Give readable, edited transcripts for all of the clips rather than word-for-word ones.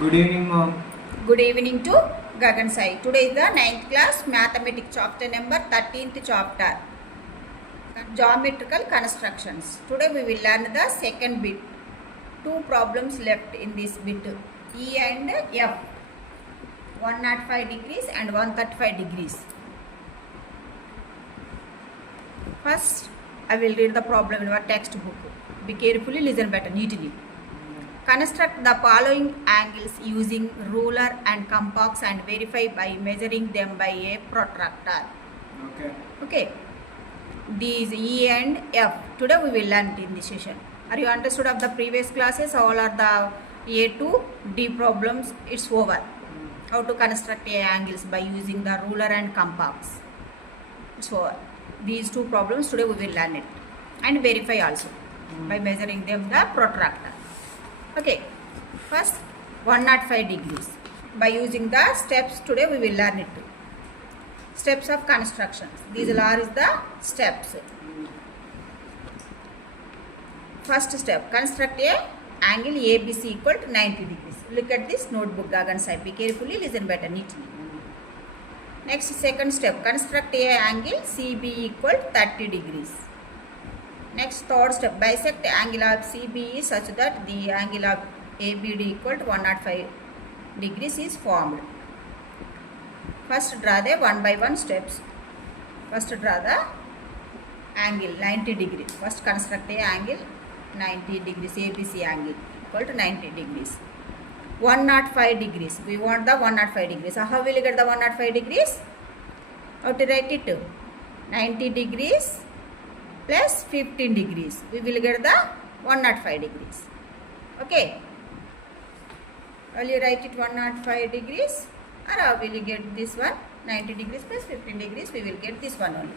Good evening, ma'am. Good evening to Gagan Sai. Today is the 9th class mathematics chapter number 13th chapter, geometrical constructions. Today we will learn the second bit. Two problems left in this bit, E and F, 105 degrees and 135 degrees. First, I will read the problem in our textbook. Be carefully, listen better, neatly. Construct the following angles using ruler and compass and verify by measuring them by a protractor. Okay. These E and F. Today we will learn in this session. Are you understood of the previous classes? All are the A to D problems. It's over. How to construct A angles by using the ruler and compass. It's over. These two problems today we will learn it. And verify also by measuring them the protractor. Okay, first 105 degrees. By using the steps today we will learn it. Steps of constructions. These are the steps. First step, construct a angle ABC equal to 90 degrees. Look at this notebook, Gagan Sai. Be carefully, listen better, neatly. Next, second step, construct a angle CB equal to 30 degrees. Next, third step, bisect the angle of CBE such that the angle of ABD equal to 105 degrees is formed. First, draw the one by one steps. First, draw the angle 90 degrees. First, construct a angle 90 degrees, ABC angle equal to 90 degrees. 105 degrees. We want the 105 degrees. So, how will you get the 105 degrees? How to write it? 90 degrees plus 15 degrees. We will get the 105 degrees. Okay. Will you write it 105 degrees? Or will you get this one? 90 degrees plus 15 degrees. We will get this one only.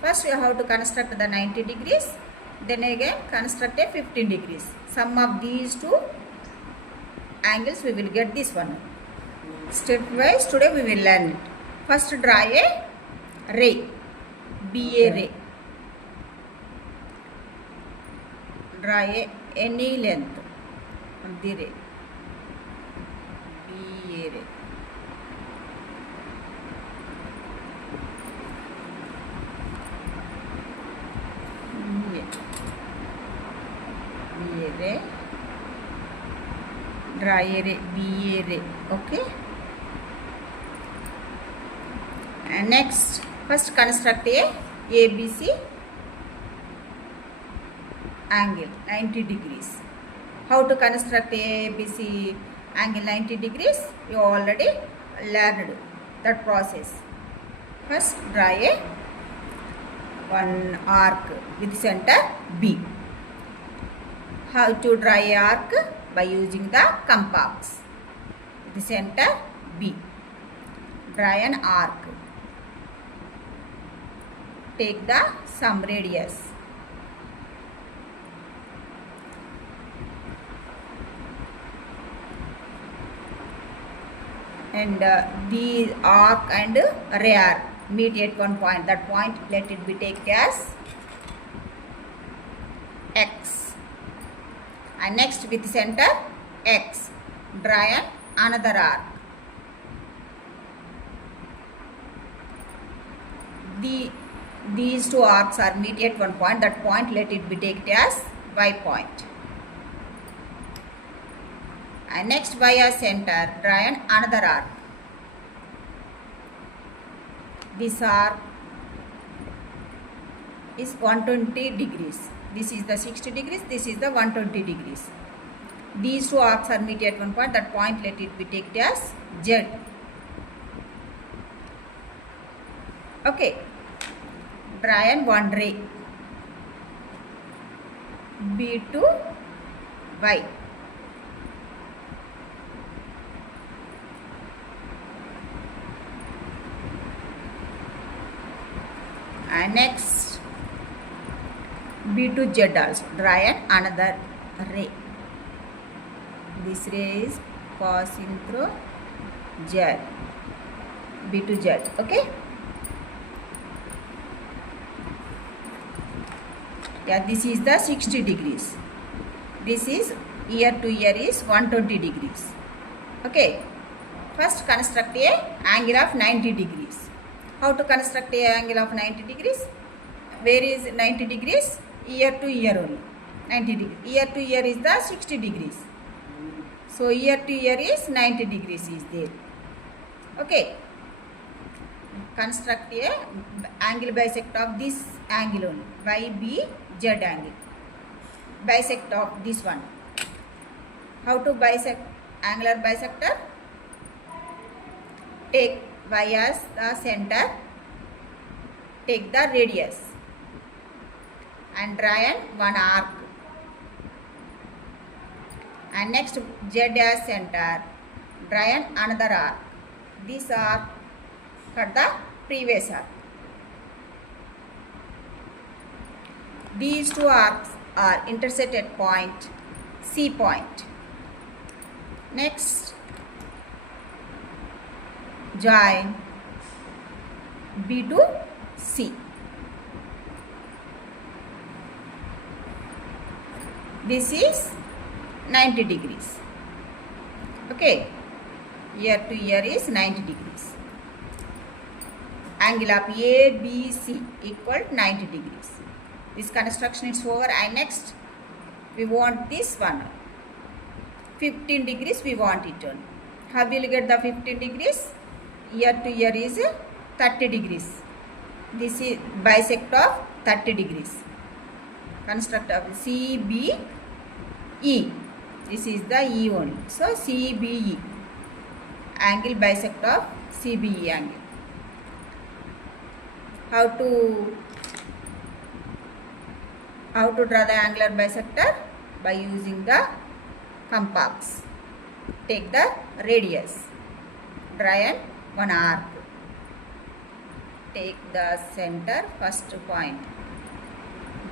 First we have to construct the 90 degrees. Then again construct a 15 degrees. Sum of these two angles we will get this one. Stepwise today we will learn it. First draw a ray. BA ray. Draw any length of the ray. BA ray. BA ray. Draw a ray. BA ray. Okay. And next, first construct a ABC angle 90 degrees. How to construct a ABC angle 90 degrees? You already learned that process. First draw a one arc with center B. How to draw a arc? By using the compass. The center B. Draw an arc. Take the some radius. And the arc and ray are meet at one point. That point let it be taken as X. And next with center X, draw another arc. These two arcs are meet at one point. That point let it be taken as Y point. And next via center, draw another arc. This arc is 120 degrees. This is the 60 degrees. This is the 120 degrees. These two arcs are meet at one point. That point let it be taken as Z. Okay. Draw one ray. B to Y. And next B to Z also. Draw another ray. This ray is passing through Z. B to Z. Okay. Yeah, this is the 60 degrees. This is ear to ear is 120 degrees. Okay. First construct a angle of 90 degrees. How to construct a angle of 90 degrees? Where is 90 degrees? Ear to ear only. 90 degrees. Ear to ear is the 60 degrees. So ear to ear is 90 degrees is there. Okay. Construct a angle bisect of this angle only. YBZ angle. Bisect of this one. How to bisect angular bisector? Take Y as the center, take the radius and draw one arc, and next Z as center, draw another arc. This arc cut the previous arc. These two arcs are intersect at point C point. Next, join B to C. This is 90 degrees. Okay. Ear to ear is 90 degrees. Angle of ABC equal 90 degrees. This construction is over, and next we want this one. 15 degrees we want it on. How will you get the 15 degrees? Ear to ear is 30 degrees. This is bisect of 30 degrees. Construct of CBE. This is the E only. So CBE. Angle bisect of CBE angle. How to draw the angular bisector? By using the compass. Take the radius. Draw one arc. Take the center, first point.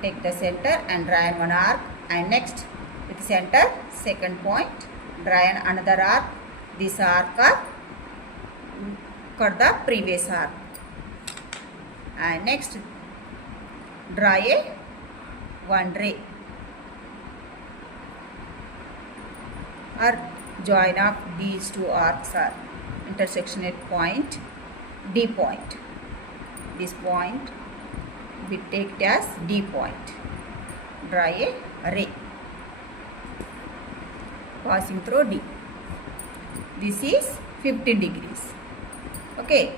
Take the center and draw one arc, and next with center, second point, draw another arc. This arc cut the previous arc, and next draw a one ray or join of these two arcs are intersection at point D point. This point we take it as D point. Draw a ray passing through D. This is 15 degrees. Okay.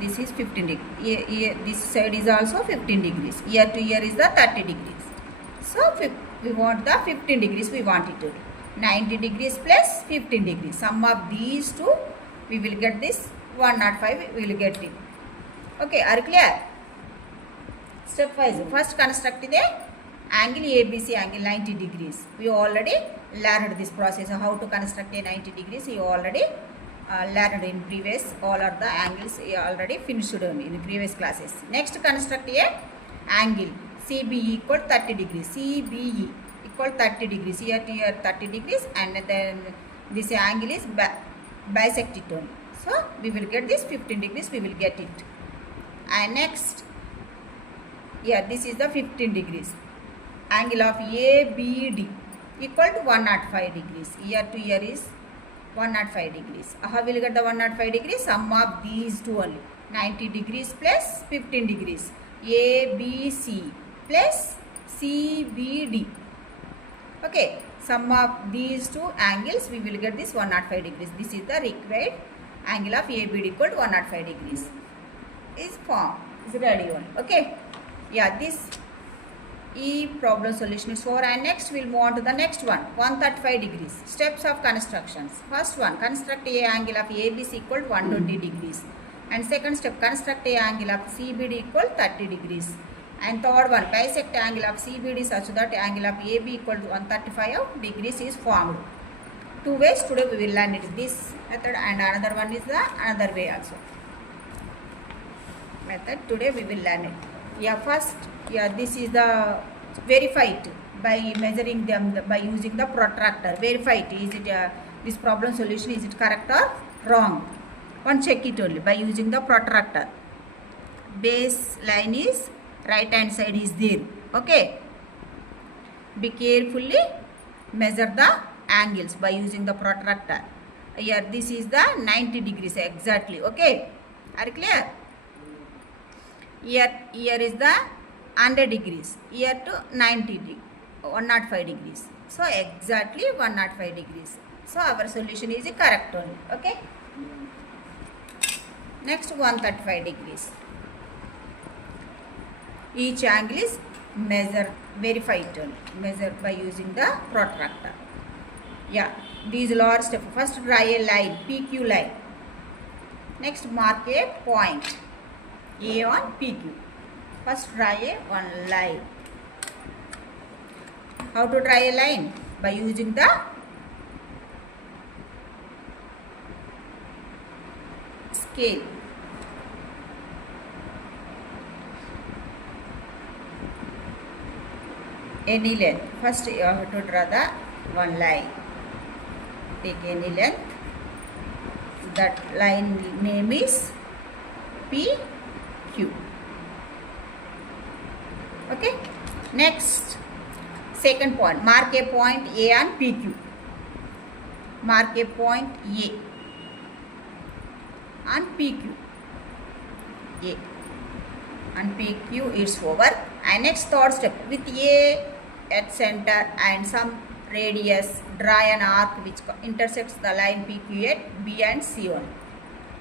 This is 15 degrees. This side is also 15 degrees. Ear to ear is the 30 degrees. So we want the 15 degrees. We want it to be 90 degrees plus 15 degrees. Sum of these two, we will get this 105. We will get it. Okay, are you clear? Step wise. First construct the angle ABC, angle 90 degrees. We already learned this process. How to construct a 90 degrees. You already learned in previous. All of the angles already finished in previous classes. Next, construct a angle CBE equal 30 degrees. CBE equal 30 degrees. Here to here 30 degrees, and then this angle is bisected only. So we will get this 15 degrees. We will get it. And next, this is the 15 degrees. Angle of ABD equal to 105 degrees. Ear to ear is 105 degrees. How will you get the 105 degrees? Sum of these two only. 90 degrees plus 15 degrees. ABC plus CBD. Okay. Sum of these two angles, we will get this 105 degrees. This is the required angle of ABD equal to 105 degrees. Is formed. Is ready only. Okay. This E problem solution is 4, and next we will move on to the next one, 135 degrees. Steps of constructions. First one, construct a angle of ABC equal to 120 degrees. And second step, construct a angle of CBD equal 30 degrees. And third one, bisect angle of CBD such that angle of AB equal to 135 degrees is formed. Two ways today we will learn it. This method, and another one is the another way also. Method today we will learn it. First, this is the verify it by measuring them by using the protractor. Verify it. Is it this problem solution, is it correct or wrong? One check it only by using the protractor. Base line is right hand side is there. Okay. Be carefully measure the angles by using the protractor. Here this is the 90 degrees exactly. Okay, are you clear? Here is the 100 degrees. Here to 105 degrees. So exactly 105 degrees. So our solution is correct only. Okay. Next 135 degrees. Each angle is verified only. Measured by using the protractor. Yeah, these large step. First draw a line, PQ line. Next mark a point A on PQ. First draw one line. How to draw a line? By using the scale. Any length. First you have to draw the one line. Take any length. That line name is PQ. Okay. Next, second point. Mark a point A on PQ. Mark a point A on PQ. A on PQ is over. And next third step, with A at center and some radius, draw an arc which intersects the line PQ at B and C on.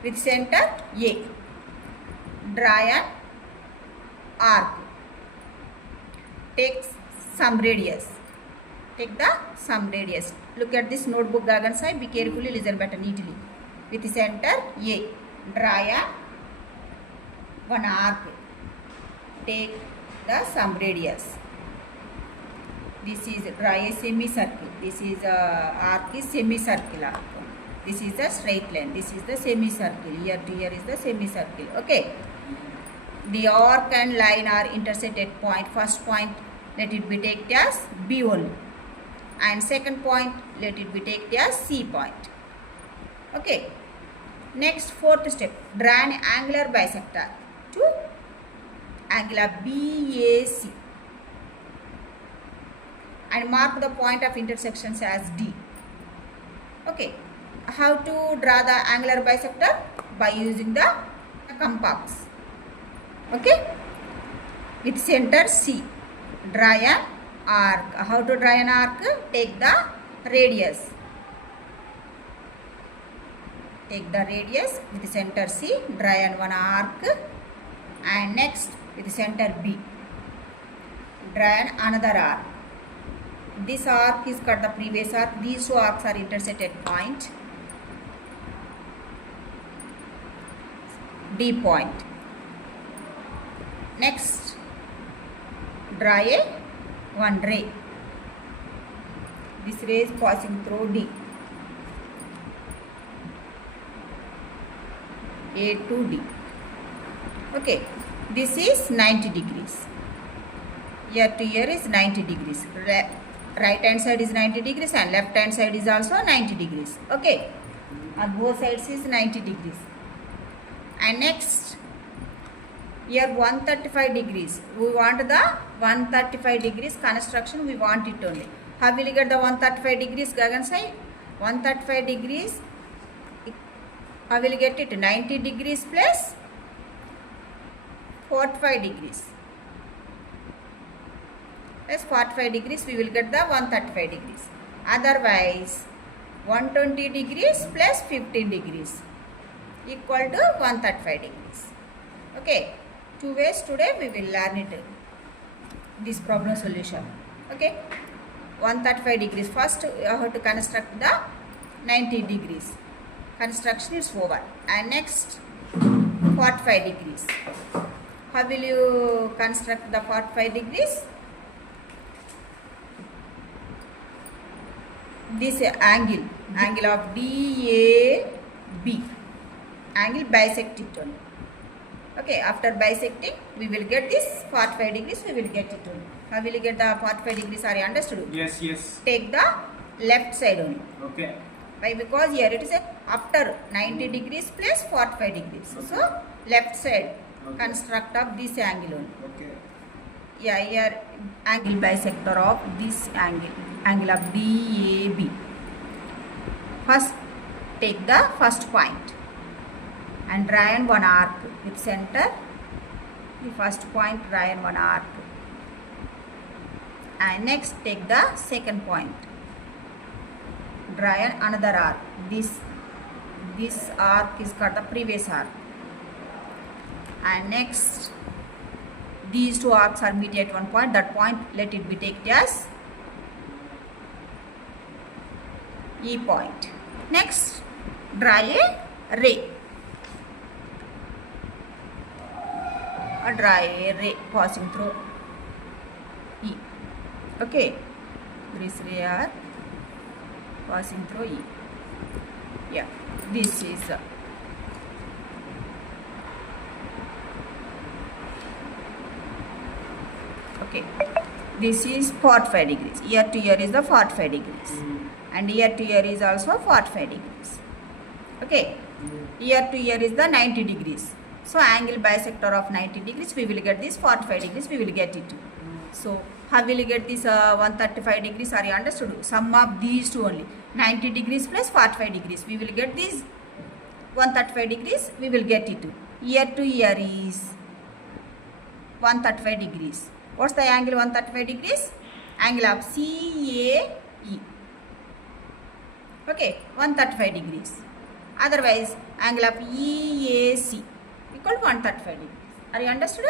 With center A, draw an arc. Take some radius. Take the some radius. Look at this notebook diagram side. Be carefully, listen better neatly. With center A, draw one arc. Take the some radius. This is draw a semicircle. This is arc is semicircle arc. This is the straight line. This is the semicircle. Here to here is the semicircle. Okay. The arc and line are intersect at point. First point, let it be taken as B only. And second point, let it be taken as C point. Okay. Next, fourth step, draw an angular bisector to angle of BAC. And mark the point of intersections as D. Okay. How to draw the angular bisector? By using the compass. Okay. With center C. Draw an arc. How to draw an arc? Take the radius. Take the radius with center C. Draw an one arc. And next with center B. Draw an another arc. This arc is cut the previous arc. These two arcs are intersected at point D point. Next, draw a one ray. This ray is passing through D. A to D. Okay, this is 90 degrees. Here to here is 90 degrees. Right hand side is 90 degrees and left hand side is also 90 degrees. Okay, on both sides is 90 degrees. And next, here 135 degrees. We want the 135 degrees construction. We want it only. How will you get the 135 degrees, Gagan side? 135 degrees. How will you get it? 90 degrees plus 45 degrees. Plus 45 degrees, we will get the 135 degrees. Otherwise, 120 degrees plus 15 degrees equal to 135 degrees. Okay, two ways today we will learn it. This problem solution. Okay, 135 degrees. First, you have to construct the 90 degrees. Construction is over. And next, 45 degrees. How will you construct the 45 degrees? This angle of DAB, angle bisect it only. Okay, after bisecting, we will get this 45 degrees, we will get it only. How will you get the 45 degrees? Are you understood? Yes, yes. Take the left side only. Okay. Why? Because here it is after 90 degrees plus 45 degrees. Okay. So, left side, okay. Construct of this angle only. Okay. Yeah, here angle bisector of this angle of DAB. First take the first point and draw in one arc with center. The first point, draw in one arc, and next take the second point, draw in another arc. This arc is called the previous arc, and next these two arcs are meet at one point. That point, let it be taken as E point. Next, draw a ray. Draw a ray passing through E. Okay, this ray are passing through E. Yeah, this is okay. This is 45 degrees. Ear to ear is the 45 degrees, and ear to ear is also 45 degrees. Okay, ear to ear is the 90 degrees. So angle bisector of 90 degrees, we will get this 45 degrees, we will get it. So how will you get this 135 degrees? Are you understood? Sum of these two only, 90 degrees plus 45 degrees, we will get this 135 degrees, we will get it. Ear to ear is 135 degrees. What's the angle 135 degrees? Angle of CAE. Okay, 135 degrees. Otherwise, angle of EAC equal to 135 degrees. Are you understood?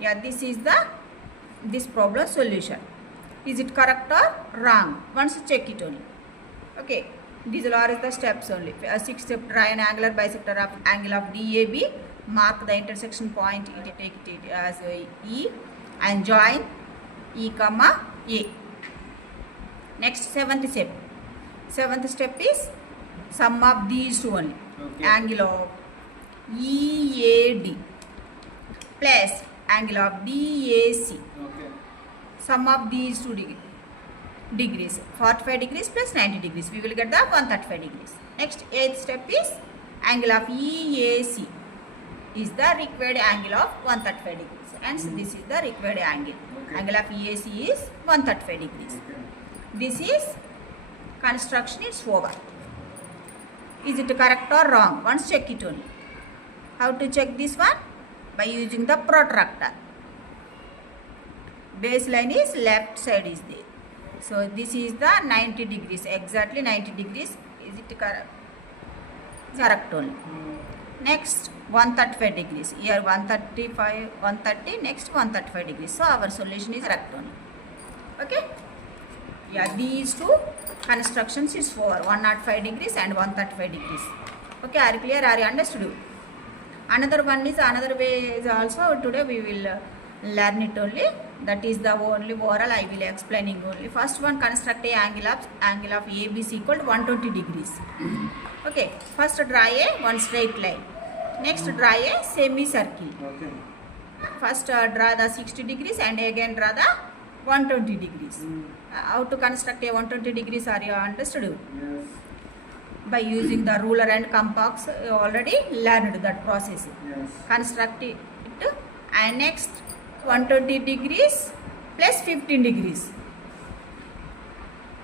Yeah, this is this problem solution. Is it correct or wrong? Once check it only. Okay, these are the steps only. Sixth step, draw an angular bisector of angle of DAB. Mark the intersection point. Take it as E and join E comma A. Next, seventh step. Seventh step is sum of these two only. Okay. Angle of EAD plus angle of DAC. Okay. Sum of these two degrees, 45 degrees plus 90 degrees. We will get the 135 degrees. Next, eighth step is angle of EAC is the required angle of 135 degrees. And so this is the required angle. Okay. Angle of EAC is 135 degrees. Okay. This is construction is over. Is it correct or wrong? Once check it only. How to check this one? By using the protractor. Baseline is left side is there. So this is the 90 degrees. Exactly 90 degrees. Is it correct? Correct only. Next 135 degrees. Here 135, 130. Next 135 degrees. So our solution is correct only. Okay. Yeah, these two constructions is for 105 degrees and 135 degrees. Okay, are you clear? Are you understood? Another one is another way is also today we will learn it only. That is the only oral I will explaining only. First one, construct a angle of ABC equal to 120 degrees. Okay, first draw one straight line. Next draw a semicircle. Okay. First draw the 60 degrees and again draw the 120 degrees. How to construct a 120 degrees, are you understood? Yes. By using the ruler and compass, you already learned that process. Yes. Construct it and next 120 degrees plus 15 degrees.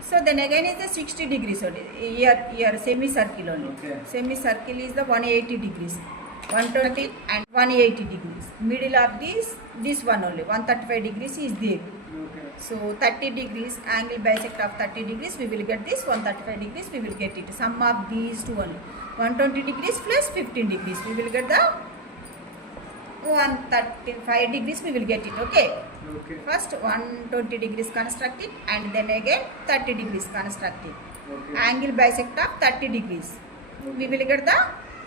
So then again is the 60 degrees only. Here semicircle only. Okay. Semicircle is the 180 degrees. 120 and 180 degrees. Middle of this one only. 135 degrees is there. Okay. So 30 degrees, angle bisect of 30 degrees, we will get this. 135 degrees, we will get it. Sum of these two only. 120 degrees plus 15 degrees, we will get the 135 degrees, we will get it. Okay. Okay. First 120 degrees construct it and then again 30 degrees construct it. Okay. Angle bisect of 30 degrees. Okay. We will get the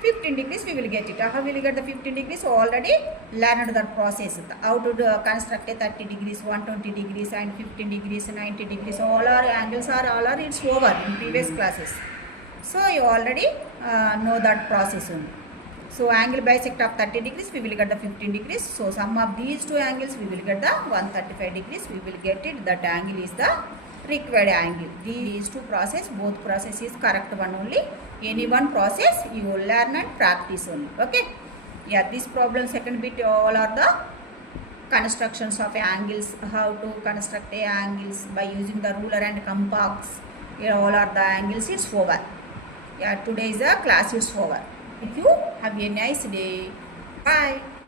15 degrees, we will get it. How will we get the 15 degrees? So already learned that process. How to construct a 30 degrees, 120 degrees and 15 degrees, 90 degrees. All our angles are it's over in previous classes. So you already know that process only. So angle bisect of 30 degrees, we will get the 15 degrees. So sum of these two angles, we will get the 135 degrees. We will get it. That angle is the required angle. These two process, both process is correct one only. Any one process you will learn and practice only. Okay. Yeah, this problem second bit all are the constructions of angles, how to construct angles by using the ruler and compass. Here all are the angles. It's over. Yeah, today's class is over. Thank you. Have a nice day. Bye.